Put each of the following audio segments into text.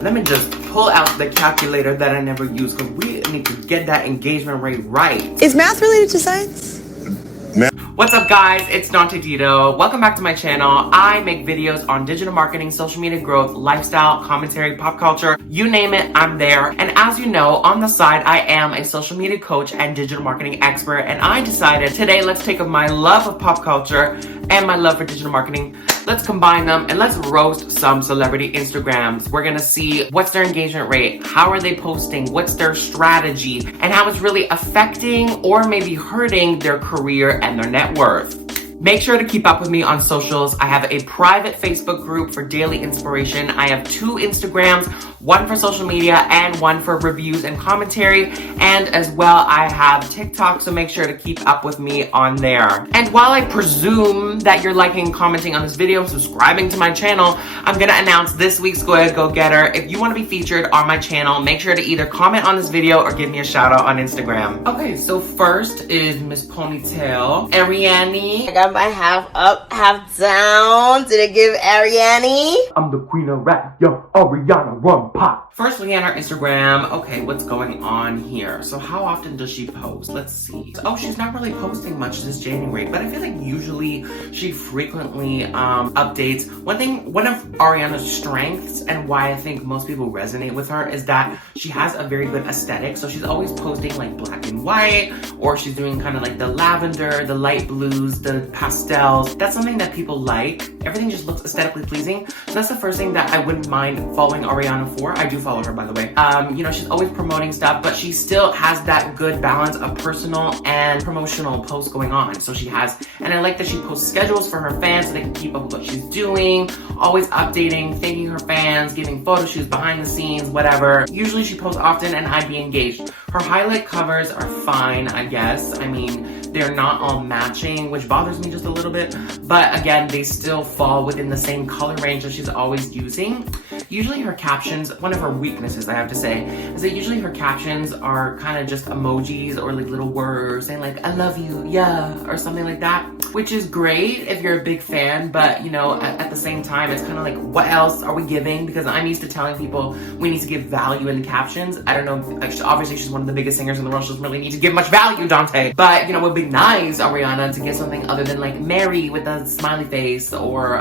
let me just pull out the calculator that I never use because we need to get that engagement rate right. Is math related to science? What's up guys, it's Dante Dito. Welcome back to my channel. I make videos on digital marketing, social media growth, lifestyle, commentary, pop culture, you name it, I'm there. And as you know, on the side, I am a social media coach and digital marketing expert. And I decided today, let's take my love of pop culture and my love for digital marketing, let's combine them and let's roast some celebrity Instagrams. We're gonna see what's their engagement rate, how are they posting, what's their strategy, and how it's really affecting or maybe hurting their career and their net worth. Make sure to keep up with me on socials. I have a private Facebook group for daily inspiration. I have 2 Instagrams, one for social media and one for reviews and commentary. And as well, I have TikTok, so make sure to keep up with me on there. And while I presume that you're liking and commenting on this video, subscribing to my channel, I'm gonna announce this week's Go-Getter. If you wanna be featured on my channel, make sure to either comment on this video or give me a shout out on Instagram. Okay, so first is Miss Ponytail, Ariane. I got my half up, half down. Did it give Ariane? I'm the queen of rap, yo, Ariana run pop. First, looking at her Instagram, okay, what's going on here? So how often does she post? Let's see. Oh, she's not really posting much this January, but I feel like usually she frequently updates. One of Ariana's strengths and why I think most people resonate with her is that she has a very good aesthetic. So she's always posting like black and white, or she's doing kind of like the lavender, the light blues, the pastels. That's something that people like. Everything just looks aesthetically pleasing. So that's the first thing that I wouldn't mind following Ariana for. I do follow her, by the way. You know, she's always promoting stuff, but she still has that good balance of personal and promotional posts going on. So she has, and I like that she posts schedules for her fans so they can keep up with what she's doing, always updating, thanking her fans, giving photo shoots, behind the scenes, whatever. Usually she posts often and I'd be engaged. Her highlight covers are fine, I guess. I mean, they're not all matching, which bothers me just a little bit. But again, they still fall within the same color range that she's always using. Usually her captions, one of her weaknesses, I have to say, is that usually her captions are kind of just emojis or like little words saying like, I love you, yeah, or something like that, which is great if you're a big fan, but you know, at the same time, it's kind of like, what else are we giving? Because I'm used to telling people we need to give value in the captions. I don't know, like, obviously she's one of the biggest singers in the world, she doesn't really need to give much value, Dante. But you know, it would be nice, Ariana, to give something other than like Mary with a smiley face or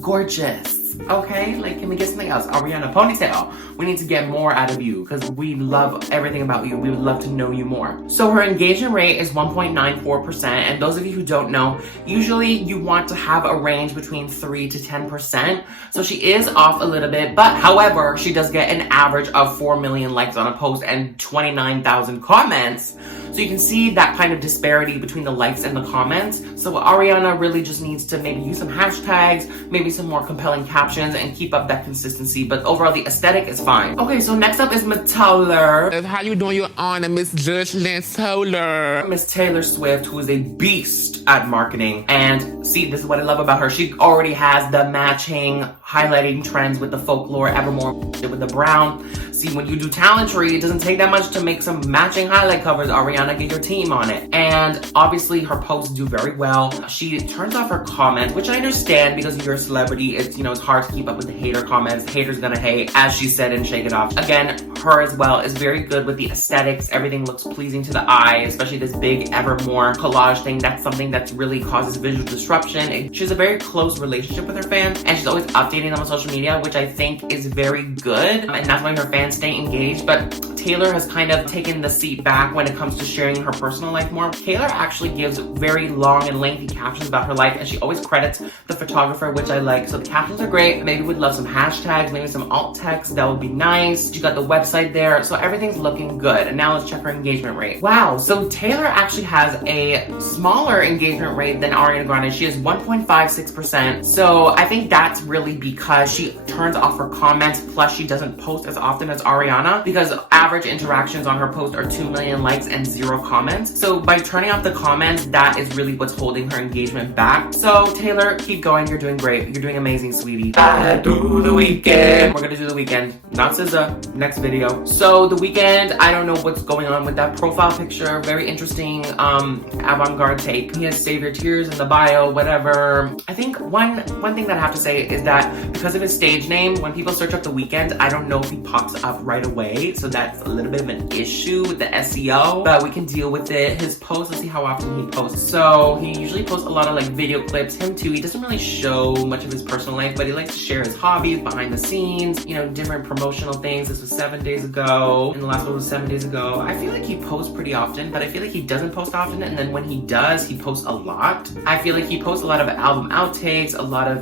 gorgeous. Okay, like, can we get something else? Ariana, Ponytail, we need to get more out of you because we love everything about you. We would love to know you more. So her engagement rate is 1.94%. And those of you who don't know, usually you want to have a range between 3 to 10%. So she is off a little bit, but however, she does get an average of 4 million likes on a post and 29,000 comments. So you can see that kind of disparity between the likes and the comments. So Ariana really just needs to maybe use some hashtags, maybe some more compelling captions, and keep up that consistency. But overall, the aesthetic is fine. Okay, so next up is Miss Taylor. How you doing, Your Honor, Miss Judge Lance Taylor? Miss Taylor Swift, who is a beast at marketing. And see, this is what I love about her. She already has the matching, highlighting trends with the folklore, Evermore with the brown. See, when you do talentry, it doesn't take that much to make some matching highlight covers. Ariana, get your team on it. And obviously her posts do very well. She turns off her comments, which I understand because you're a celebrity. It's, you know, it's hard to keep up with the hater comments. Haters gonna hate, as she said in Shake It Off. Again, her as well is very good with the aesthetics. Everything looks pleasing to the eye, especially this big Evermore collage thing. That's something that really causes visual disruption. She has a very close relationship with her fans, and she's always updating them on social media, which I think is very good. And that's why her fans stay engaged. But Taylor has kind of taken the seat back when it comes to sharing her personal life more. Taylor actually gives very long and lengthy captions about her life, and she always credits the photographer, which I like. So the captions are great. Maybe we'd love some hashtags, maybe some alt text. That would be nice. She got the website there, so everything's looking good. And now let's check her engagement rate. Wow, so Taylor actually has a smaller engagement rate than Ariana Grande. She has 1.56%. So I think that's really because she turns off her comments, plus she doesn't post as often as Ariana, because average interactions on her post are 2 million likes and 0 comments. So by turning off the comments, that is really what's holding her engagement back. So Taylor, keep going. You're doing great. You're doing amazing, sweetie. I do the weekend. We're gonna do the weekend, not SZA. Next video. So the weekend, I don't know what's going on with that profile picture. Very interesting, avant-garde take. He has Save Your Tears in the bio, whatever. I think one thing that I have to say is that because of his stage name, when people search up The Weeknd, I don't know if he pops up right away. So that's a little bit of an issue with the SEO, but we can deal with it. His posts, let's see how often he posts. So he usually posts a lot of like video clips. Him too, he doesn't really show much of his personal life, but he likes to share his hobbies, behind the scenes, you know, different promotional things. This was 7 days ago, and the last one was 7 days ago. I feel like he posts pretty often, but I feel like he doesn't post often, and then when he does, he posts a lot. I feel like he posts a lot of album outtakes, a lot of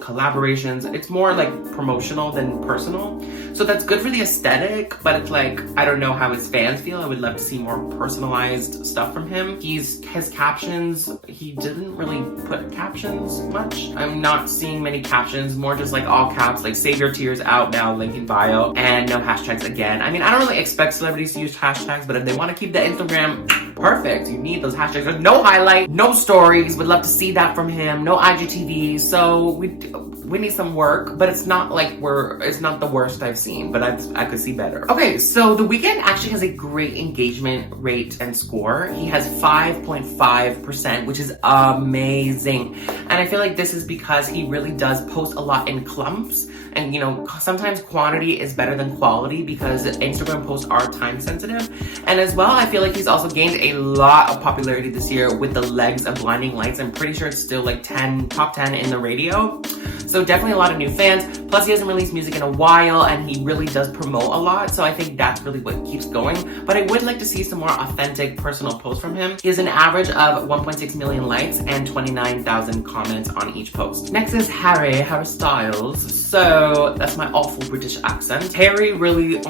collaborations. It's more like promotional than personal. So that's good for the aesthetic, but it's like, I don't know how his fans feel. I would love to see more personalized stuff from him. His captions, he didn't really put captions much. I'm not seeing many captions, more just like all caps, like save your tears out now, link in bio, and no hashtags again. I mean, I don't really expect celebrities to use hashtags, but if they want to keep the Instagram, perfect. You need those hashtags. There's no highlight, no stories. Would love to see that from him. No IGTV. So we need some work, but it's not like it's not the worst I've seen, but I could see better. Okay, so The Weeknd actually has a great engagement rate and score. He has 5.5%, which is amazing. And I feel like this is because he really does post a lot in clumps. And you know, sometimes quantity is better than quality because Instagram posts are time sensitive. And as well, I feel like he's also gained a lot of popularity this year with the Legs of Blinding Lights. I'm pretty sure it's still like top 10 in the radio. So definitely a lot of new fans. Plus he hasn't released music in a while and he really does promote a lot. So I think that's really what keeps going. But I would like to see some more authentic personal posts from him. He has an average of 1.6 million likes and 29,000 comments on each post. Next is Harry Styles. So that's my awful British accent. Harry really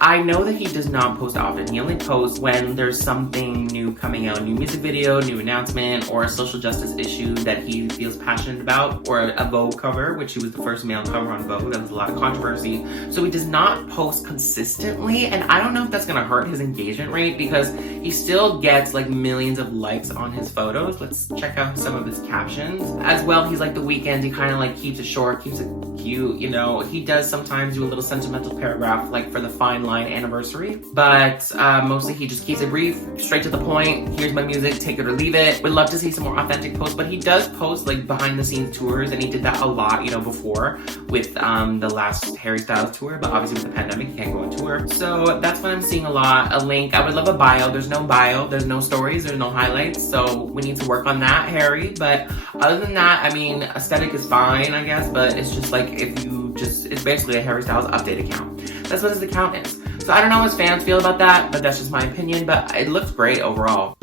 I know that he does not post often. He only posts when there's something new coming out, new music video, new announcement, or a social justice issue that he feels passionate about, or a Vogue cover, which he was the first male cover on Vogue. That was a lot of controversy. So he does not post consistently, and I don't know if that's gonna hurt his engagement rate because he still gets like millions of likes on his photos. Let's check out some of his captions. As well, he's like The Weeknd. He kind of like keeps it short, keeps it cute, you know. He does sometimes do a little sentimental paragraph like for the Fine Line anniversary, but mostly he just keeps it brief, straight to the point. Here's my music, take it or leave it. Would love to see some more authentic posts, but he does post like behind the scenes tours, and he did that a lot, you know, before with the last Harry Styles tour, but obviously with the pandemic he can't go on tour. So that's what I'm seeing a lot. A link. I would love a bio. There's no bio, there's no stories, there's no highlights, so we need to work on that, Harry. But other than that, I mean, aesthetic is fine, I guess, but it's just like it's basically a Harry Styles update account. That's what his account is. So I don't know how his fans feel about that, but that's just my opinion, but it looks great overall.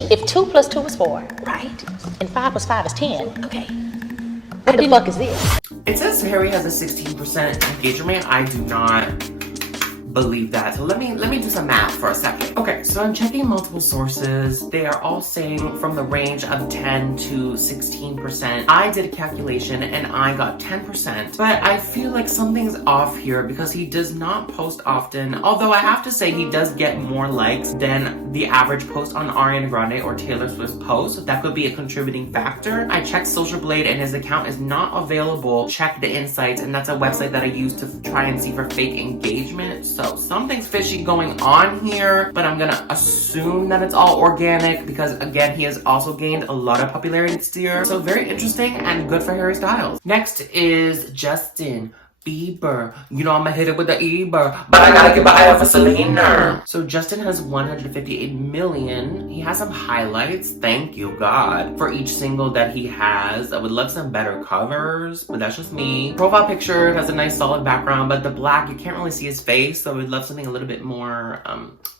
If 2 plus 2 is 4, right? And 5 plus 5 is 10, okay. What the fuck is this? It says Harry has a 16% engagement. I do not believe that. So let me do some math for a second. Okay, so I'm checking multiple sources. They are all saying from the range of 10 to 16%. I did a calculation and I got 10%, but I feel like something's off here because he does not post often. Although I have to say he does get more likes than the average post on Ariana Grande or Taylor Swift's post. So that could be a contributing factor. I checked Social Blade and his account is not available. Check the insights, and that's a website that I use to try and see for fake engagement. So something's fishy going on here, but I'm gonna assume that it's all organic because again, he has also gained a lot of popularity this year. So very interesting and good for Harry Styles. Next is Justin Bieber. You know I'm gonna hit it with the Eber, but I gotta give an eye out for Selena. So Justin has 158 million. He has some highlights, thank you God, for each single that he has. I would love some better covers, but that's just me. Profile picture has a nice solid background, but the black, you can't really see his face, so I would love something a little bit more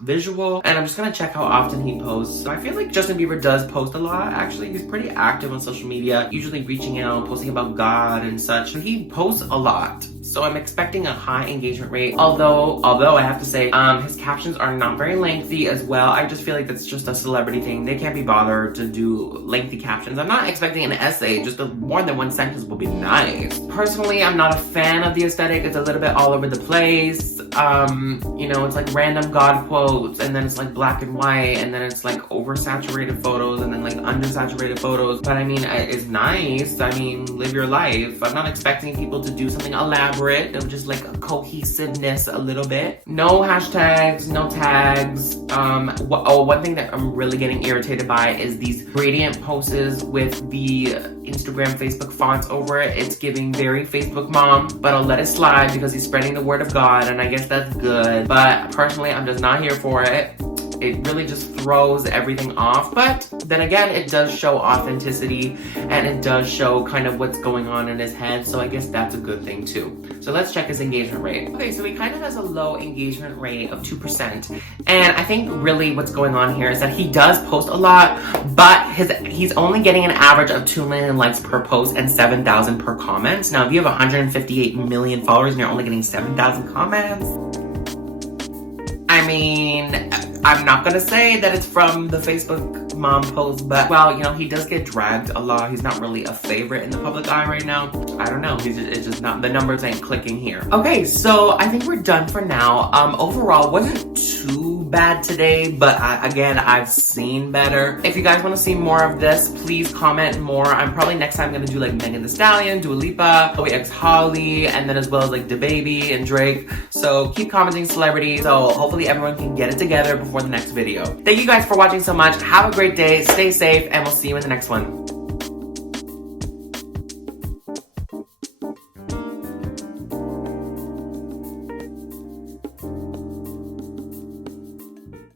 visual. And I'm just gonna check how often he posts. So I feel like Justin Bieber does post a lot. Actually, he's pretty active on social media, usually reaching out, posting about God and such. So he posts a lot. So I'm expecting a high engagement rate. Although I have to say, his captions are not very lengthy as well. I just feel like that's just a celebrity thing. They can't be bothered to do lengthy captions. I'm not expecting an essay. Just more than one sentence will be nice. Personally, I'm not a fan of the aesthetic. It's a little bit all over the place. You know, it's like random God quotes, and then it's like black and white, and then it's like oversaturated photos, and then like undersaturated photos. But I mean, it's nice. I mean, live your life. I'm not expecting people to do something elaborate over it. It was just like a cohesiveness a little bit. No hashtags, no tags. One thing that I'm really getting irritated by is these gradient posts with the Instagram, Facebook fonts over it. It's giving very Facebook mom, but I'll let it slide because he's spreading the word of God, and I guess that's good. But personally, I'm just not here for it. It really just throws everything off. But then again, it does show authenticity, and it does show kind of what's going on in his head. So I guess that's a good thing too. So let's check his engagement rate. Okay, so he kind of has a low engagement rate of 2%. And I think really what's going on here is that he does post a lot, but he's only getting an average of 2 million likes per post and 7,000 per comment. Now, if you have 158 million followers and you're only getting 7,000 comments, I mean, I'm not gonna say that it's from the Facebook mom post, but well, you know, he does get dragged a lot. He's not really a favorite in the public eye right now. I don't know, it's just not, the numbers ain't clicking here. Okay, so I think we're done for now. Overall, wasn't too bad today, but again, I've seen better. If you guys want to see more of this, please comment more. I'm probably next time gonna do like Megan Thee Stallion, Dua Lipa, Chloe X Holly, and then as well as like DaBaby and Drake. So keep commenting celebrities, so hopefully everyone can get it together before the next video. Thank you guys for watching so much. Have a great day, stay safe, and we'll see you in the next one.